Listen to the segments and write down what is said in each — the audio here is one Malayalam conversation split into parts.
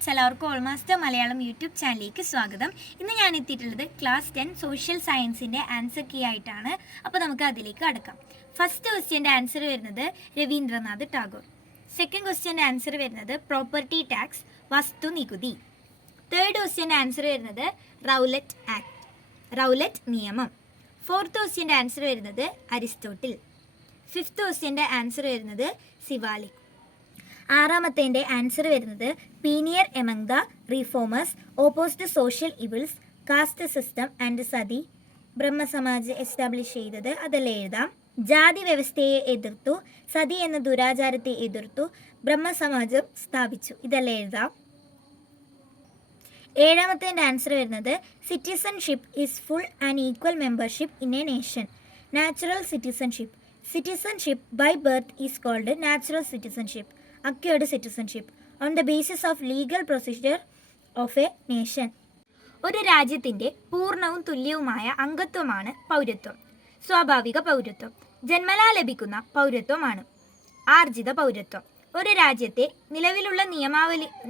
ഫ്രണ്ട്സ്, എല്ലാവർക്കും ഓൾ മാസ്റ്റർ മലയാളം യൂട്യൂബ് ചാനലിലേക്ക് സ്വാഗതം. ഇന്ന് ഞാൻ എത്തിയിട്ടുള്ളത് ക്ലാസ് 10 സോഷ്യൽ സയൻസിൻ്റെ ആൻസർ കീ ആയിട്ടാണ്. അപ്പോൾ നമുക്ക് അതിലേക്ക് കടക്കാം. ഫസ്റ്റ് ക്വസ്റ്റ്യൻ്റെ ആൻസർ വരുന്നത് രവീന്ദ്രനാഥ് ടാഗോർ. സെക്കൻഡ് ക്വസ്റ്റ്യൻ്റെ ആൻസർ വരുന്നത് പ്രോപ്പർട്ടി ടാക്സ്, വസ്തു നികുതി. തേർഡ് ക്വസ്റ്റ്യൻ്റെ ആൻസർ വരുന്നത് റൗലറ്റ് ആക്ട്, റൗലറ്റ് നിയമം. ഫോർത്ത് ക്വസ്റ്റ്യൻ്റെ ആൻസർ വരുന്നത് അരിസ്റ്റോട്ടിൽ. ഫിഫ്ത്ത് ക്വസ്റ്റ്യൻ്റെ ആൻസർ വരുന്നത് സിവാലിക്. ആറാമത്തേൻ്റെ ആൻസർ വരുന്നത് pioneer among the reformers opposed social evils, caste system and sati. Brahmo Samaj establish ചെയ്തത്, അതെല്ലാം എഴുതാം. ജാതി വ്യവസ്ഥയെ എതിർത്തു, സതി എന്ന ദുരാചാരത്തെ എതിർത്തു, ബ്രഹ്മസമാജം സ്ഥാപിച്ചു, ഇതെല്ലാം എഴുതാം. ഏഴാമത്തേൻ്റെ ആൻസർ വരുന്നത് citizenship is full and equal membership in a nation. Natural citizenship, citizenship by birth is called natural citizenship. Acquired citizenship on the basis of legal procedure of a nation. ഒരു രാജ്യത്തിൻ്റെ പൂർണ്ണവും തുല്യവുമായ അംഗത്വമാണ് പൗരത്വം. സ്വാഭാവിക പൗരത്വം ജന്മനാ ലഭിക്കുന്ന പൗരത്വമാണ്. ആർജിത പൗരത്വം ഒരു രാജ്യത്തെ നിലവിലുള്ള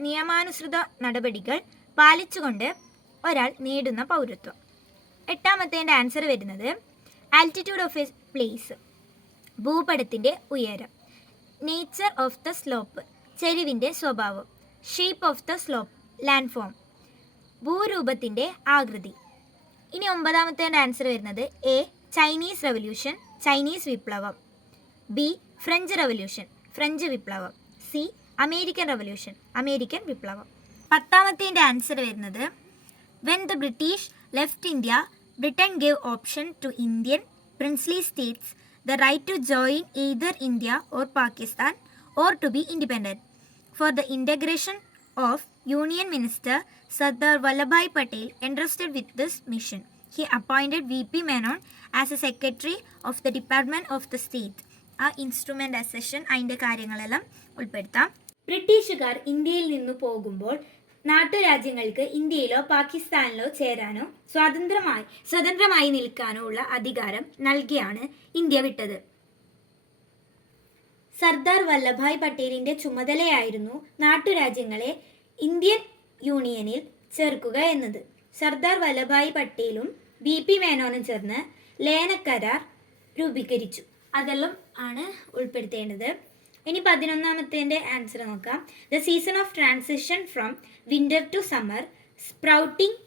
നിയമാനുസൃത നടപടികൾ പാലിച്ചുകൊണ്ട് ഒരാൾ നേടുന്ന പൗരത്വം. എട്ടാമത്തേൻ്റെ ആൻസർ വരുന്നത് ആൾട്ടിറ്റ്യൂഡ് ഓഫ് എ പ്ലേസ്, ഭൂപടത്തിൻ്റെ ഉയരം. നേച്ചർ ഓഫ് ദ സ്ലോപ്പ്, ചെരിവിൻ്റെ സ്വഭാവം. Shape of the slope, land form, ഭൂരൂപത്തിൻ്റെ ആകൃതി. ഇനി ഒമ്പതാമത്തേൻ്റെ ആൻസർ വരുന്നത് എ ചൈനീസ് റവല്യൂഷൻ, ചൈനീസ് വിപ്ലവം. ബി ഫ്രഞ്ച് റവല്യൂഷൻ, ഫ്രഞ്ച് വിപ്ലവം. സി അമേരിക്കൻ റവല്യൂഷൻ, അമേരിക്കൻ വിപ്ലവം. പത്താമത്തേൻ്റെ ആൻസർ വരുന്നത് when the British left India, Britain gave option to Indian princely states the right to join either India or Pakistan or to be independent. For the integration of Union Minister Sardar Vallabhbhai Patel entrusted with this mission, he appointed V.P. Menon as a secretary of the Department of the State. ആ ഇൻസ്ട്രുമെൻ്റ് അസെഷൻ അതിൻ്റെ കാര്യങ്ങളെല്ലാം ഉൾപ്പെടുത്താം. ബ്രിട്ടീഷുകാർ ഇന്ത്യയിൽ നിന്ന് പോകുമ്പോൾ നാട്ടുരാജ്യങ്ങൾക്ക് ഇന്ത്യയിലോ പാകിസ്ഥാനിലോ ചേരാനോ സ്വതന്ത്രമായി നിൽക്കാനോ ഉള്ള അധികാരം നൽകിയാണ് ഇന്ത്യ വിട്ടത്. സർദാർ വല്ലഭായ് പട്ടേലിന്റെ ചുമതലയായിരുന്നു നാട്ടുരാജ്യങ്ങളെ ഇന്ത്യൻ യൂണിയനിൽ ചേർക്കുക എന്നത്. സർദാർ വല്ലഭായ് പട്ടേലും V.P. മേനോനും ചേർന്ന് ലയനക്കരാർ രൂപീകരിച്ചു. അതെല്ലാം ആണ് ഉൾപ്പെടുത്തേണ്ടത്. ഇനി 11ാമത്തേൻ്റെ ആൻസർ നോക്കാം. The season of transition from winter to summer, sprouting,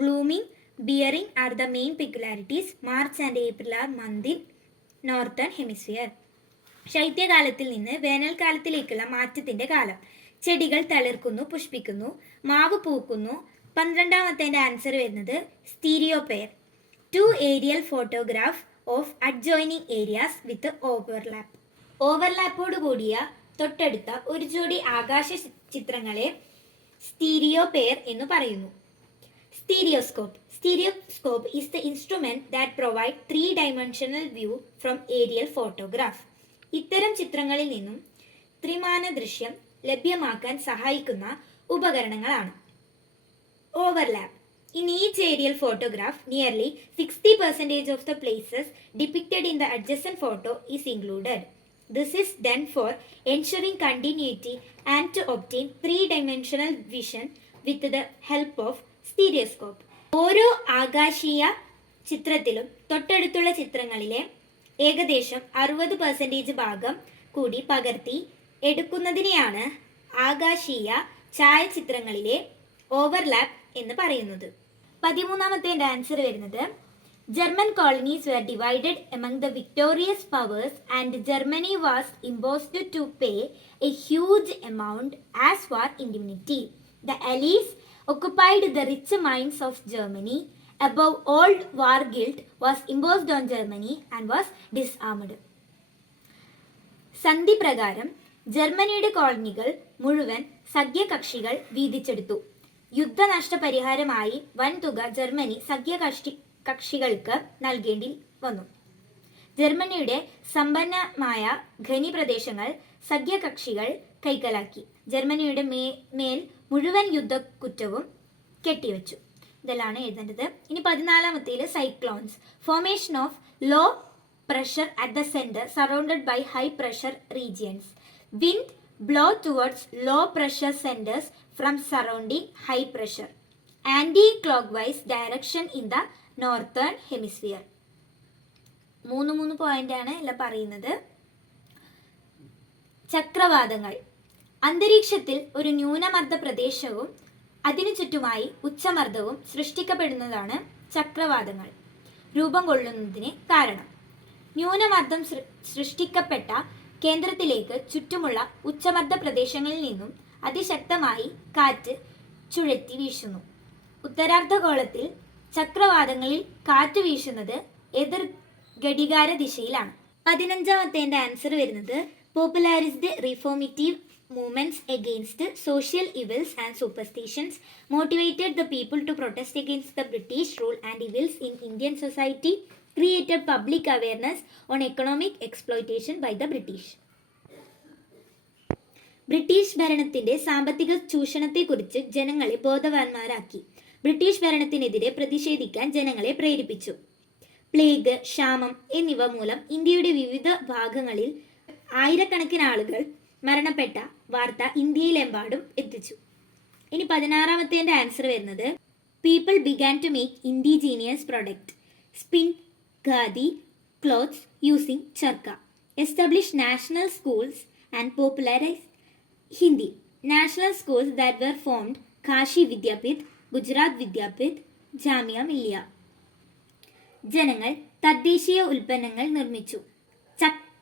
blooming, bearing are the main peculiarities. March and April are month in northern hemisphere. ശൈത്യകാലത്തിൽ നിന്ന് വേനൽക്കാലത്തിലേക്കുള്ള മാറ്റത്തിൻ്റെ കാലം. ചെടികൾ തളിർക്കുന്നു, പുഷ്പിക്കുന്നു, മാവ് പൂക്കുന്നു. 12ാമത്തേൻ്റെ ആൻസർ വരുന്നത് stereopair, two aerial photograph of adjoining areas with overlap. ഓവർലാപ്പോട് കൂടിയ തൊട്ടടുത്ത ഒരു ജോഡി ആകാശ ചിത്രങ്ങളെ സ്റ്റീരിയോപെയർ എന്ന് പറയുന്നു. Stereoscope is the instrument that provide 3-dimensional view from aerial photograph. ഇത്തരം ചിത്രങ്ങളിൽ നിന്നും ത്രിമാന ദൃശ്യം ലഭ്യമാക്കാൻ സഹായിക്കുന്ന ഉപകരണങ്ങളാണ്. Overlap. In each aerial photograph, nearly 60% of the places depicted in the adjacent photo is included. This is done for ensuring continuity and to obtain 3-dimensional vision with the help of stereoscope. ഓരോ ആകാശീയ ചിത്രത്തിലും തൊട്ടടുത്തുള്ള ചിത്രങ്ങളിലെ ഏകദേശം 60% ഭാഗം കൂടി പകർത്തി എടുക്കുന്നതിനെയാണ് ആകാശീയ ഛായാചിത്രങ്ങളിലെ ഓവർലാപ്പ് എന്ന് പറയുന്നത്. 13ാമത്തേൻ്റെ ആൻസർ വരുന്നത് German colonies were divided among the victorious powers and Germany was imposed to pay a huge amount as for indemnity. The Allies occupied the rich mines of Germany. Above all, war guilt was imposed on Germany and was disarmed. സന്ധി പ്രകാരം ജർമ്മനിയുടെ കോളനികൾ മുഴുവൻ സഖ്യകക്ഷികൾ വീതിച്ചെടുത്തു. യുദ്ധനഷ്ടപരിഹാരമായി വൻതുക ജർമ്മനി സഖ്യകക്ഷികൾക്ക് നൽകേണ്ടി വന്നു. ജർമ്മനിയുടെ സമ്പന്നമായ ഖനി പ്രദേശങ്ങൾ സഖ്യകക്ഷികൾ കൈക്കലാക്കി. ജർമ്മനിയുടെ മേൽ മുഴുവൻ യുദ്ധക്കുറ്റവും കെട്ടിവെച്ചു. ഇതെല്ലാം എഴുതേണ്ടത്. ഇനി 14ാമത്തേൽ cyclones, formation of low pressure at the center surrounded by high pressure regions. Wind blow towards low pressure centers from surrounding high pressure. Anti-clockwise direction in the northern hemisphere. 3 പോയിന്റാണ് അല്ല പറയുന്നത്. ചക്രവാതങ്ങൾ. അന്തരീക്ഷത്തിൽ ഒരു ന്യൂനമർദ്ദ പ്രദേശവും അതിനു ചുറ്റുമായി ഉച്ചമർദ്ദവും സൃഷ്ടിക്കപ്പെടുന്നതാണ് ചക്രവാതങ്ങൾ രൂപം കൊള്ളുന്നതിന് കാരണം. ന്യൂനമർദ്ദം സൃഷ്ടിക്കപ്പെട്ട കേന്ദ്രത്തിലേക്ക് ചുറ്റുമുള്ള ഉച്ചമർദ്ദ പ്രദേശങ്ങളിൽ നിന്നും അതിശക്തമായി കാറ്റ് ചുഴറ്റി വീശുന്നു. ഉത്തരാർദ്ധഗോളത്തിൽ ചക്രവാതങ്ങളിൽ കാറ്റ് വീശുന്നത് എതിർ ഘടികാര ദിശയിലാണ്. 15ാമത്തെ ആൻസർ വരുന്നത് popularised reformative movements against social evils and superstitions motivated the people to protest against the British rule and evils in Indian society created public awareness on economic exploitation by the British. British ഭരണത്തിന്റെ സാമ്പത്തിക ചൂഷണത്തെക്കുറിച്ച് ജനങ്ങളെ ബോധവാന്മാരാക്കി. ബ്രിട്ടീഷ് ഭരണത്തിനെതിരെ പ്രതിഷേധിക്കാൻ ജനങ്ങളെ പ്രേരിപ്പിച്ചു. പ്ലേഗ്, ക്ഷാമം എന്നിവ മൂലം ഇന്ത്യയുടെ വിവിധ ഭാഗങ്ങളിൽ ആയിരക്കണക്കിന് ആളുകൾ മരണപ്പെട്ട വാർത്ത ഇന്ത്യയിലെമ്പാടും എത്തിച്ചു. ഇനി 16ാമത്തെ ആൻസർ വരുന്നത് people began to make indigenous product, spin khadi clothes using charka, established national schools and popularized Hindi. National schools that were formed Kashi Vidyapith, Gujarat Vidyapith, Jamia Millia. ജനങ്ങൾ തദ്ദേശീയ ഉൽപ്പന്നങ്ങൾ നിർമ്മിച്ചു.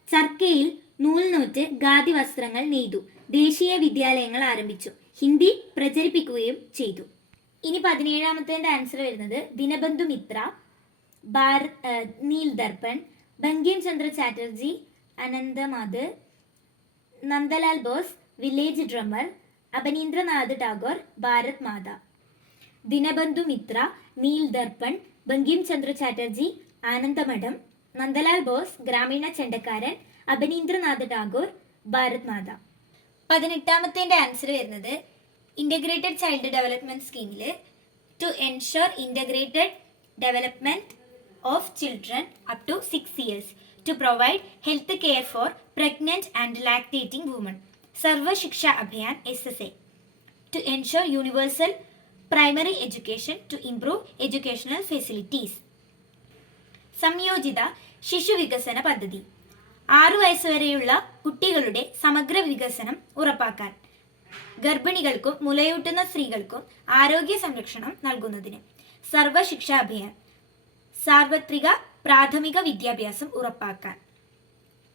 ചർക്കയിൽ നൂൽ നൂറ്റ് ഖാദി വസ്ത്രങ്ങൾ നെയ്തു. ദേശീയ വിദ്യാലയങ്ങൾ ആരംഭിച്ചു. ഹിന്ദി പ്രചരിപ്പിക്കുകയും ചെയ്തു. ഇനി 17ാമത്തെ ആൻസർ വരുന്നത് ദിനബന്ധു മിത്ര, നീൽ ദർപ്പൺ, ബങ്കിം ചന്ദ്ര ചാറ്റർജി, അനന്തമാധ്, നന്ദലാൽ ബോസ്, വില്ലേജ് ഡ്രമ്മർ, അബനീന്ദ്രനാഥ് ടാഗോർ, ഭാരത് മാത. ദിനബന്ധു മിത്ര, നീൽ ദർപ്പൺ, ബങ്കിം ചന്ദ്ര ചാറ്റർജി, ആനന്ദമഠം, നന്ദലാൽ ബോസ്, ഗ്രാമീണ ചെണ്ടക്കാരൻ, അബനീന്ദ്രനാഥ് ടാഗോർ, ഭാരത് മാത. 18ാമത്തെ ആൻസർ വരുന്നത് ഇന്റഗ്രേറ്റഡ് ചൈൽഡ് ഡെവലപ്മെന്റ് സ്കീമിൽ to ensure integrated development of children up to 6 years to provide health care for pregnant and lactating women. Sarva Shiksha Abhiyan SSA to ensure universal primary education to improve educational facilities. സംയോജിത ശിശു വികസന പദ്ധതി 6 വയസ്സുവരെയുള്ള കുട്ടികളുടെ സമഗ്ര വികസനം ഉറപ്പാക്കാൻ, ഗർഭിണികൾക്കും മുലയൂട്ടുന്ന സ്ത്രീകൾക്കും ആരോഗ്യ സംരക്ഷണം നൽകുന്നതിന്. സർവ ശിക്ഷ അഭിയാൻ സാർവത്രിക പ്രാഥമിക വിദ്യാഭ്യാസം ഉറപ്പാക്കാൻ,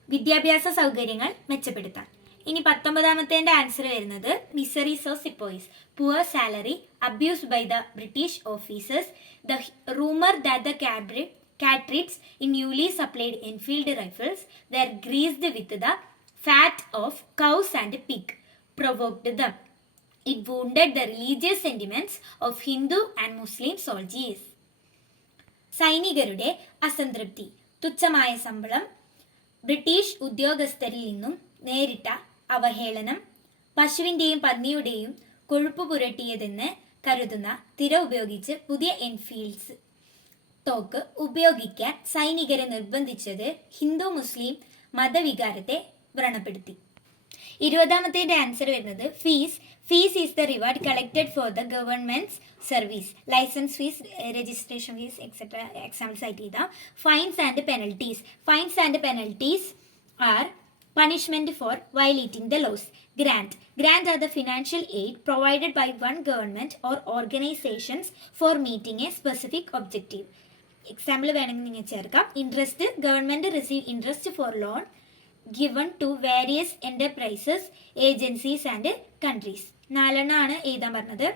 വിദ്യാഭ്യാസ സൗകര്യങ്ങൾ മെച്ചപ്പെടുത്താൻ. ഇനി 19ാമത്തെ ആൻസർ വരുന്നത് miseries of sepoys, poor salary, abuse by the British officers, the rumour that the cartridges in newly supplied Enfield rifles were greased with the fat of cows and pig provoked them. It wounded the religious sentiments of Hindu and Muslim soldiers. സൈനികരുടെ അസംതൃപ്തി, തുച്ഛമായ ശമ്പളം, ബ്രിട്ടീഷ് ഉദ്യോഗസ്ഥരിൽ നിന്നും നേരിട്ട അവഹേളനം, പശുവിൻ്റെയും പന്നിയുടെയും കൊഴുപ്പ് പുരട്ടിയതെന്ന് കരുതുന്ന തിര ഉപയോഗിച്ച് പുതിയ എൻഫീൽഡ്സ് തോക്ക് ഉപയോഗിക്കാൻ സൈനികരെ നിർബന്ധിച്ചത് ഹിന്ദു മുസ്ലിം മതവികാരത്തെ വ്രണപ്പെടുത്തി. 20ാമത്തെ ആൻസർ വരുന്നത് fees is the reward collected for the government service, licence fees, registration fees etcetera examples ആയിട്ട് ചെയ്താൽ. Fines and penalties are punishment for violating the laws. Grant are the financial aid provided by one government or organizations for meeting a specific objective. Example വേണമെങ്കിൽ നിങ്ങൾ ചേർക്കാം. Interest, government receive interest four loan given to various enterprises, agencies and countries. 4 എഴുതാൻ പറഞ്ഞത്.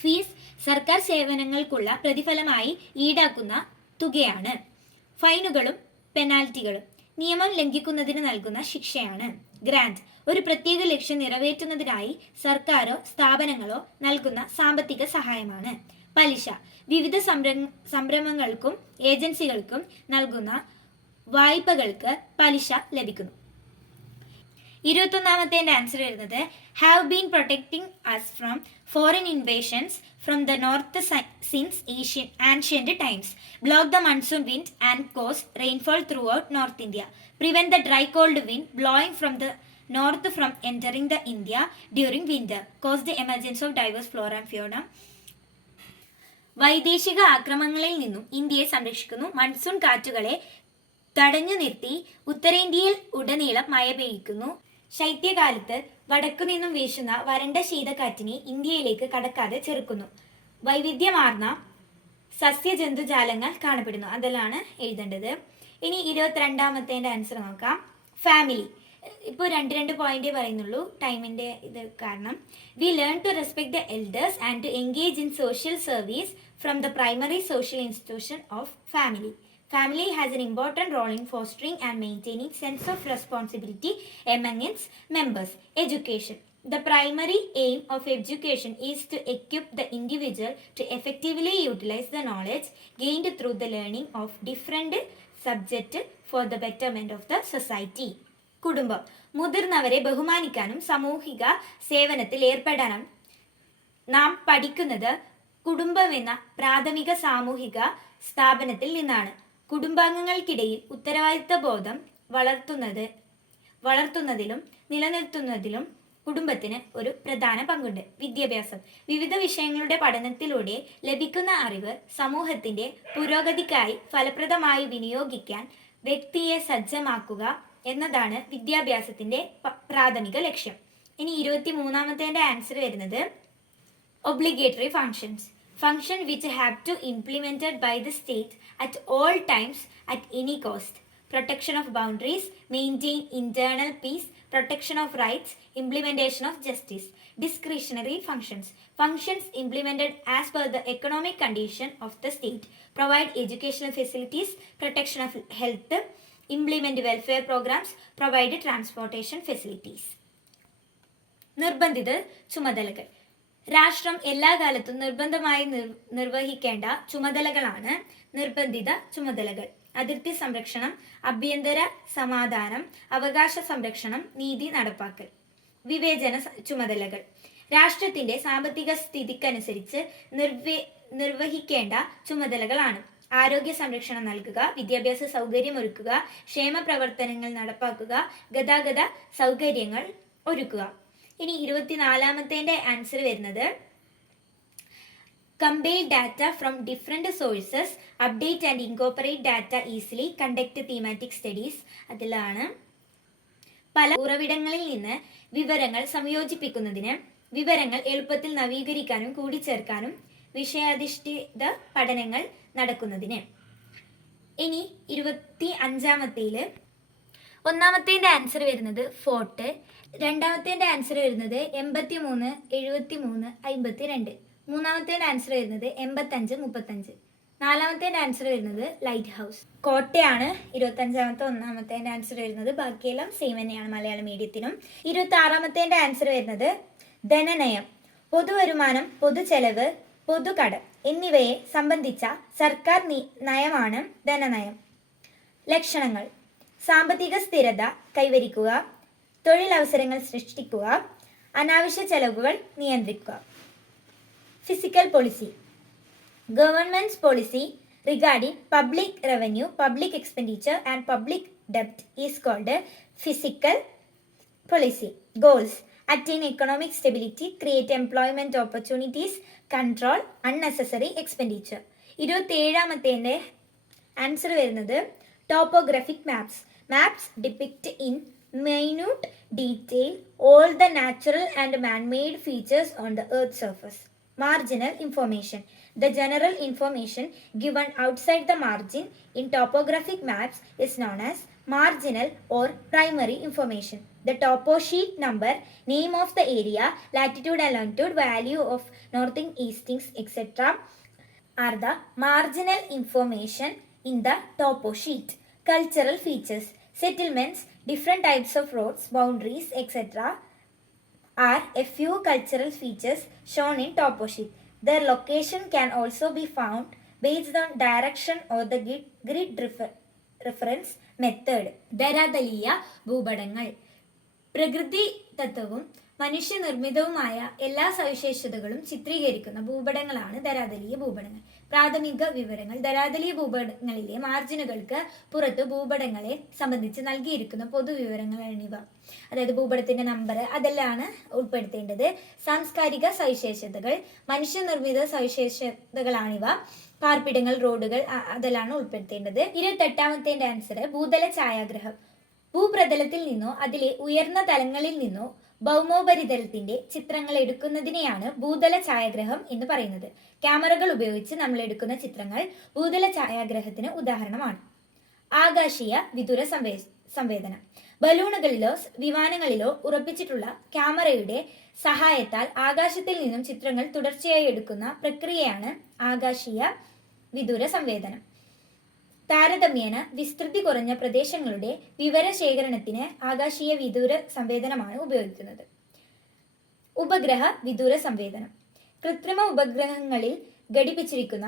ഫീസ് സർക്കാർ സേവനങ്ങൾക്കുള്ള പ്രതിഫലമായി ഈടാക്കുന്ന തുകയാണ്. ഫൈനുകളും പെനാൽറ്റികളും നിയമം ലംഘിക്കുന്നതിന് നൽകുന്ന ശിക്ഷയാണ്. ഗ്രാന്റ് ഒരു പ്രത്യേക ലക്ഷ്യം നിറവേറ്റുന്നതിനായി സർക്കാരോ സ്ഥാപനങ്ങളോ നൽകുന്ന സാമ്പത്തിക സഹായമാണ്. പലിശ വിവിധ സംരംഭങ്ങൾക്കും ഏജൻസികൾക്കും നൽകുന്ന വായ്പകൾക്ക് പലിശ ലഭിക്കുന്നു. 21ാമത്തെ ആൻസർ വരുന്നത് have been protecting us from foreign invasions from the north since ancient times, block the monsoon wind and cause rainfall throughout north India, prevent the dry cold wind blowing from the north from entering the India during winter, cause the emergence of diverse flora and fauna. വൈദേശിക ആക്രമണങ്ങളിൽ നിന്നും ഇന്ത്യയെ സംരക്ഷിക്കുന്നു. മൺസൂൺ കാറ്റുകളെ തടഞ്ഞു നിർത്തി ഉത്തരേന്ത്യയിൽ ഉടനീളം മഴ പെയ്യിക്കുന്നു. ശൈത്യകാലത്ത് വടക്കുനിന്നും വീശുന്ന വരണ്ട ശീതക്കാറ്റിനെ ഇന്ത്യയിലേക്ക് കടക്കാതെ ചെറുക്കുന്നു. വൈവിധ്യമാർന്ന സസ്യജന്തുജാലങ്ങൾ കാണപ്പെടുന്നു. അതിലാണ് എഴുതേണ്ടത്. ഇനി 22ാമത്തേൻ്റെ ആൻസർ നോക്കാം. ഫാമിലി. ഇപ്പോൾ രണ്ട് പോയിന്റേ പറയുന്നുള്ളൂ ടൈമിൻ്റെ ഇത് കാരണം. We learn to respect the elders and to engage in social service from the primary social institution of family. Family has an important role in fostering and maintaining sense of responsibility among its members. Education. The primary aim of education is to equip the individual to effectively utilize the knowledge gained through the learning of different subjects for the betterment of the society. കുടുംബം. മുതിർന്നവരെ ബഹുമാനിക്കാനും സാമൂഹിക സേവനത്തിൽ ഏർപ്പെടാനും നാം പഠിക്കുന്നത് കുടുംബമെന്ന പ്രാഥമിക സാമൂഹിക സ്ഥാപനത്തിൽ നിന്നാണ്. കുടുംബാംഗങ്ങൾക്കിടയിൽ ഉത്തരവാദിത്ത ബോധം വളർത്തുന്നതിലും നിലനിർത്തുന്നതിലും കുടുംബത്തിന് ഒരു പ്രധാന പങ്കുണ്ട്. വിദ്യാഭ്യാസം. വിവിധ വിഷയങ്ങളുടെ പഠനത്തിലൂടെ ലഭിക്കുന്ന അറിവ് സമൂഹത്തിന്റെ പുരോഗതിക്കായി ഫലപ്രദമായി വിനിയോഗിക്കാൻ വ്യക്തിയെ സജ്ജമാക്കുക എന്നതാണ് വിദ്യാഭ്യാസത്തിന്റെ പ്രാഥമിക ലക്ഷ്യം. ഇനി 23ാമത്തേൻ്റെ ആൻസർ വരുന്നത് obligatory functions. Function which have to implemented by the state at all times at any cost. Protection of boundaries, maintain internal peace, protection of rights, implementation of justice. Discretionary functions. Functions implemented as per the economic condition of the state. Provide educational facilities, protection of health, implement welfare programs, provide transportation facilities. നിർബന്ധിത ചുമതലകൾ. രാഷ്ട്രം എല്ലാ കാലത്തും നിർബന്ധമായി നിർവഹിക്കേണ്ട ചുമതലകളാണ് നിർബന്ധിത ചുമതലകൾ. അതിർത്തി സംരക്ഷണം, ആഭ്യന്തര സമാധാനം, അവകാശ സംരക്ഷണം, നീതി നടപ്പാക്കൽ. വിവേചന ചുമതലകൾ. രാഷ്ട്രത്തിന്റെ സാമ്പത്തിക സ്ഥിതിക്കനുസരിച്ച് നിർവഹിക്കേണ്ട ചുമതലകളാണ്. ആരോഗ്യ സംരക്ഷണം നൽകുക, വിദ്യാഭ്യാസ സൗകര്യമൊരുക്കുക, ക്ഷേമ പ്രവർത്തനങ്ങൾ നടപ്പാക്കുക, ഗതാഗത സൗകര്യങ്ങൾ ഒരുക്കുക. ഇനി 24ാമത്തേൻ്റെ ആൻസർ വരുന്നത് compile data from different sources, update and incorporate data easily, conduct thematic studies. അതിലാണ് പല ഉറവിടങ്ങളിൽ നിന്ന് വിവരങ്ങൾ സംയോജിപ്പിക്കുന്നതിന്, വിവരങ്ങൾ എളുപ്പത്തിൽ നവീകരിക്കാനും കൂടിച്ചേർക്കാനും വിഷയാധിഷ്ഠിത പഠനങ്ങൾ നടക്കുന്നതിന്. ഇനി 25ാമത്തേൽ 1ാമത്തേൻ്റെ ആൻസർ വരുന്നത് ഫോർട്ട്, 2ാമത്തേൻ്റെ ആൻസർ വരുന്നത് 83, 73, 52, 3ാമത്തേൻ്റെ ആൻസർ വരുന്നത് 85, 35, 4ാമത്തേൻ്റെ ആൻസർ വരുന്നത് ലൈറ്റ് ഹൗസ്. കോട്ടയാണ് 25ാമത്തെ. 1ാമത്തേൻ്റെ ആൻസർ വരുന്നത്. ബാക്കിയെല്ലാം സെയിം തന്നെയാണ് മലയാളം മീഡിയത്തിനും. 26ാമത്തേൻ്റെ ആൻസർ വരുന്നത് ധനനയം. പൊതുവരുമാനം, പൊതുചെലവ്, പൊതുകടം എന്നിവയെ സംബന്ധിച്ച സർക്കാർ നയമാണ് ധനനയം. ലക്ഷണങ്ങൾ. സാമ്പത്തിക സ്ഥിരത കൈവരിക്കുക, തൊഴിലവസരങ്ങൾ സൃഷ്ടിക്കുക, അനാവശ്യ ചെലവുകൾ നിയന്ത്രിക്കുക. Fiscal policy. Government's policy regarding public revenue, public expenditure and public ഡെപ്റ്റ് is called fiscal policy. Goals. attain economic stability, create employment opportunities, control unnecessary expenditure. 27ാമത്തേൻ്റെ ആൻസർ വരുന്നത് topographic maps. Maps depict in minute detail all the natural and man-made features on the earth's surface. Marginal information. The general information given outside the margin in topographic maps is known as marginal or primary information. The topo sheet number, name of the area, latitude and longitude, value of northing, easting, etc. are the marginal information in the topo sheet. Cultural features. Settlements, different types of roads, boundaries, etc. are a few cultural features shown in topo sheet. Their location can also be found based on direction or the grid reference method. ധരാതലീയ ഭൂപടങ്ങൾ. പ്രകൃതി തത്വവും മനുഷ്യനിർമ്മിതവുമായ എല്ലാ സവിശേഷതകളും ചിത്രീകരിക്കുന്ന ഭൂപടങ്ങളാണ് ധരാതലീയ ഭൂപടങ്ങൾ. പ്രാഥമിക വിവരങ്ങൾ. ധരാതലീയ ഭൂപടങ്ങളിലെ മാർജിനുകൾക്ക് പുറത്ത് ഭൂപടങ്ങളെ സംബന്ധിച്ച് നൽകിയിരിക്കുന്ന പൊതുവിവരങ്ങളാണിവ. അതായത് ഭൂപടത്തിന്റെ നമ്പർ അതെല്ലാം ഉൾപ്പെടുത്തേണ്ടത്. സാംസ്കാരിക സവിശേഷതകൾ. മനുഷ്യനിർമ്മിത സവിശേഷതകളാണിവ. പാർപ്പിടങ്ങൾ, റോഡുകൾ അതെല്ലാം ഉൾപ്പെടുത്തേണ്ടത്. 28ാമത്തെ ആൻസർ ഭൂതല ഛായാഗ്രഹം. ഭൂപ്രതലത്തിൽ നിന്നോ അതിലെ ഉയർന്ന തലങ്ങളിൽ നിന്നോ ഭൗമോപരിതലത്തിന്റെ ചിത്രങ്ങൾ എടുക്കുന്നതിനെയാണ് ഭൂതല ഛായാഗ്രഹം എന്ന് പറയുന്നത്. ക്യാമറകൾ ഉപയോഗിച്ച് നമ്മൾ എടുക്കുന്ന ചിത്രങ്ങൾ ഭൂതല ഛായാഗ്രഹത്തിന് ഉദാഹരണമാണ്. ആകാശീയ വിദൂര സംവേദനം. ബലൂണുകളിലോ വിമാനങ്ങളിലോ ഉറപ്പിച്ചിട്ടുള്ള ക്യാമറയുടെ സഹായത്താൽ ആകാശത്തിൽ നിന്നും ചിത്രങ്ങൾ തുടർച്ചയായി എടുക്കുന്ന പ്രക്രിയയാണ് ആകാശീയ വിദൂര സംവേദനം. താരതമ്യേന വിസ്തൃതി കുറഞ്ഞ പ്രദേശങ്ങളുടെ വിവരശേഖരണത്തിന് ആകാശീയ വിദൂര സംവേദനമാണ് ഉപയോഗിക്കുന്നത്. ഉപഗ്രഹ വിദൂര സംവേദനം. കൃത്രിമ ഉപഗ്രഹങ്ങളിൽ ഘടിപ്പിച്ചിരിക്കുന്ന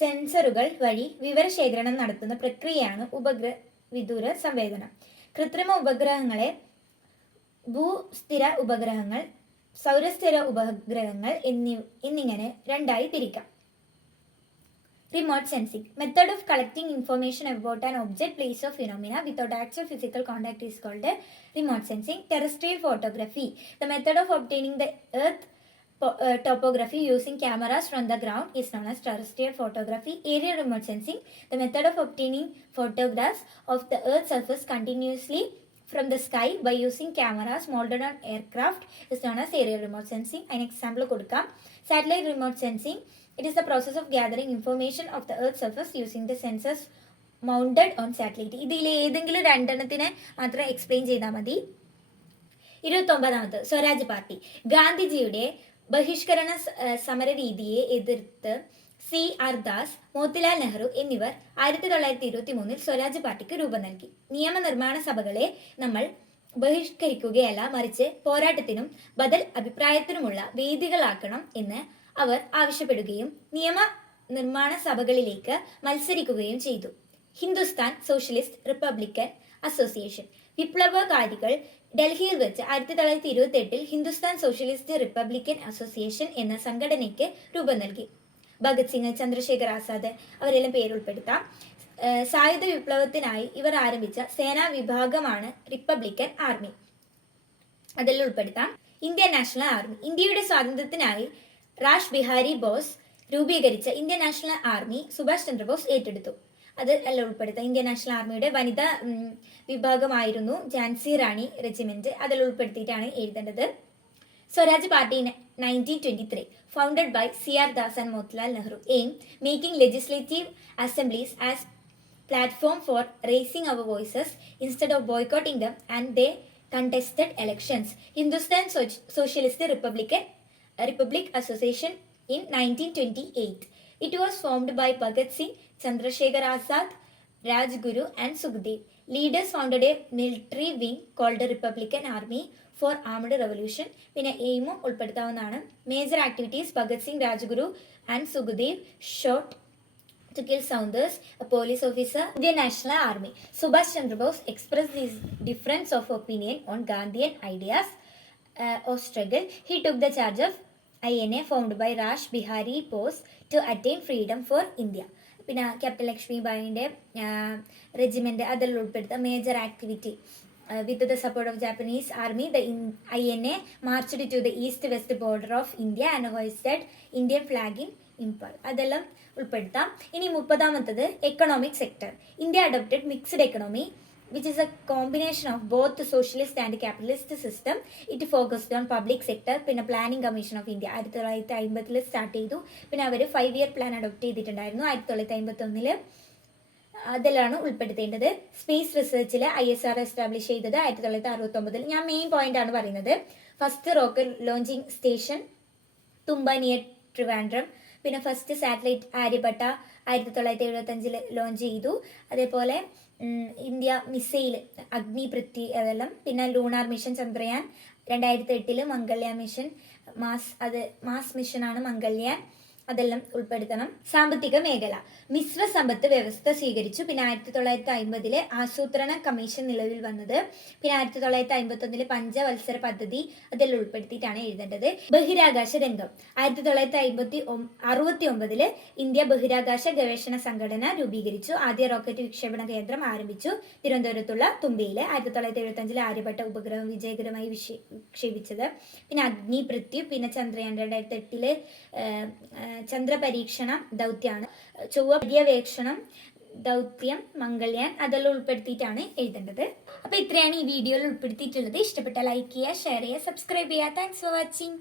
സെൻസറുകൾ വഴി വിവരശേഖരണം നടത്തുന്ന പ്രക്രിയയാണ് ഉപഗ്രഹ വിദൂര സംവേദനം. കൃത്രിമ ഉപഗ്രഹങ്ങളെ ഭൂസ്ഥിര ഉപഗ്രഹങ്ങൾ, സൗരസ്ഥിര ഉപഗ്രഹങ്ങൾ എന്നിങ്ങനെ രണ്ടായി തിരിക്കാം. Remote sensing. Method of collecting information about an object, place or phenomena without actual physical contact is called remote sensing. Terrestrial photography. The method of obtaining the earth topography using cameras from the ground is known as terrestrial photography. Aerial remote sensing. The method of obtaining photographs of the earth's surface continuously from the sky by using cameras mounted on aircraft is known as aerial remote sensing. An example kodukam. Satellite remote sensing. It is the process of gathering information of the Earth's surface using the sensors mounted on satellite. ഇതിൽ ഏതെങ്കിലും രണ്ടെണ്ണത്തിനെ മാത്രം എക്സ്പ്ലെയിൻ ചെയ്താൽ മതി. 29ാമത് സ്വരാജ് പാർട്ടി. ഗാന്ധിജിയുടെ ബഹിഷ്കരണ സമര രീതിയെ എതിർത്ത് C.R. ദാസ്, മോത്തിലാൽ നെഹ്റു എന്നിവർ 1923 സ്വരാജ് പാർട്ടിക്ക് രൂപം നൽകി. നിയമനിർമ്മാണ സഭകളെ നമ്മൾ ബഹിഷ്കരിക്കുകയല്ല, മറിച്ച് പോരാട്ടത്തിനും ബദൽ അഭിപ്രായത്തിനുമുള്ള വേദികളാക്കണം എന്ന് അവർ ആവശ്യപ്പെടുകയും നിയമ നിർമ്മാണ സഭകളിലേക്ക് മത്സരിക്കുകയും ചെയ്തു. Hindustan socialist republican association. വിപ്ലവകാരികൾ ഡൽഹിയിൽ വെച്ച് 1928 ഹിന്ദുസ്ഥാൻ സോഷ്യലിസ്റ്റ് റിപ്പബ്ലിക്കൻ അസോസിയേഷൻ എന്ന സംഘടനയ്ക്ക് രൂപം നൽകി. ഭഗത് സിംഗ്, ചന്ദ്രശേഖർ ആസാദ് അവരെല്ലാം പേരുൾപ്പെടുത്താം. സായുധ വിപ്ലവത്തിനായി ഇവർ ആരംഭിച്ച സേനാ വിഭാഗമാണ് റിപ്പബ്ലിക്കൻ ആർമി. അതെല്ലാം ഉൾപ്പെടുത്താം. Indian national army. ഇന്ത്യയുടെ സ്വാതന്ത്ര്യത്തിനായി റാഷ് ബിഹാരി ബോസ് രൂപീകരിച്ച Indian national army Subhash Chandrabose ഏറ്റെടുത്തു. അത് എല്ലാം ഉൾപ്പെടുത്താം. ഇന്ത്യൻ നാഷണൽ ആർമിയുടെ വനിതാ വിഭാഗമായിരുന്നു ഝാൻസി റാണി റെജിമെന്റ്. അതെല്ലാം ഉൾപ്പെടുത്തിയിട്ടാണ് എഴുതേണ്ടത്. Swaraj party 1923 founded by C.R. Das and Motilal Nehru aim making legislative assemblies as platform for raising our voices instead of boycotting them, and they contested elections. Hindustan Socialist Republic Association in 1928. It was formed by Bhagat Singh, Chandrasekhar Azad, Rajguru and Sukhdev. Leaders founded a military wing called the Republican Army for Armed Revolution. പിന്നെ എയിമും ഉൾപ്പെടുത്താവുന്നതാണ്. Major activities: Bhagat Singh, Rajguru and Sukhdev shot to kill Saunders, a police officer. Indian National Army. Subhash Chandra Bose expressed his difference of opinion on Gandhian ideas or struggle. He took the charge of INA formed by Rash Bihari Bose to attain freedom for India. പിന്നെ ക്യാപ്റ്റൻ ലക്ഷ്മി ബായിൻ്റെ റെജിമെൻ്റ് അതെല്ലാം ഉൾപ്പെടുത്ത major activity. With the support of Japanese army, the INA marched to the east west border of India and hoisted Indian flag in Imphal. അതെല്ലാം ഉൾപ്പെടുത്താം. ഇനി 30ാമത്തത് economic sector. India adopted mixed economy which is a combination of both the socialist and capitalist system. It focused on public sector. പിന്നെ planning commission of India 1950 start ചെയ്തു. പിന്നെ അവർ 5-year പ്ലാൻ അഡോപ്റ്റ് ചെയ്തിട്ടുണ്ടായിരുന്നു 1951. അതിലാണ് ഉൾപ്പെടുത്തേണ്ടത്. സ്പേസ് റിസർച്ചിൽ ISR എസ്റ്റാബ്ലിഷ് ചെയ്തത് 1969. ഞാൻ മെയിൻ പോയിന്റ് ആണ് പറയുന്നത്. ഫസ്റ്റ് റോക്കറ്റ് ലോഞ്ചിങ് സ്റ്റേഷൻ തുമ്പ നിയർ ട്രിവാൻഡ്രം. പിന്നെ ഫസ്റ്റ് സാറ്റലൈറ്റ് ആര്യഭട്ട 1975 ലോഞ്ച് ചെയ്തു. അതേപോലെ ഇന്ത്യ മിസൈൽ അഗ്നി പൃഥ്വി അതെല്ലാം. പിന്നെ lunar mission Chandrayaan 2008. Mangalyaan mission Mars മിഷനാണ് മംഗൾയാൻ. അതെല്ലാം ഉൾപ്പെടുത്തണം. സാമ്പത്തിക മേഖല, മിശ്ര സമ്പത്ത് വ്യവസ്ഥ സ്വീകരിച്ചു. പിന്നെ 1950 ആസൂത്രണ കമ്മീഷൻ നിലവിൽ വന്നത്. പിന്നെ 1951 പഞ്ചവത്സര പദ്ധതി അതെല്ലാം ഉൾപ്പെടുത്തിയിട്ടാണ് എഴുതേണ്ടത്. ബഹിരാകാശ രംഗം, 1969 ഇന്ത്യ ബഹിരാകാശ ഗവേഷണ സംഘടന രൂപീകരിച്ചു. ആദ്യ റോക്കറ്റ് വിക്ഷേപണ കേന്ദ്രം ആരംഭിച്ചു തിരുവനന്തപുരത്തുള്ള തുമ്പയിൽ. 1975 ആര്യഭട്ട ഉപഗ്രഹം വിജയകരമായി വിക്ഷേപിച്ചത്. പിന്നെ അഗ്നി, പൃഥ്വി, പിന്നെ ചന്ദ്രയാൻ 2008 ചന്ദ്രപരീക്ഷണ ദൗത്യമാണ്. ചൊവ്വ പര്യവേക്ഷണം ദൗത്യം, മംഗൾയാൻ അതെല്ലാം ഉൾപ്പെടുത്തിയിട്ടാണ് എഴുതേണ്ടത്. അപ്പോൾ ഇത്രയാണ് ഈ വീഡിയോയിൽ ഉൾപ്പെടുത്തിയിട്ടുള്ളത്. ഇഷ്ടപ്പെട്ട ലൈക്ക് ചെയ്യുക, ഷെയർ ചെയ്യുക, സബ്സ്ക്രൈബ് ചെയ്യുക. Thanks for watching.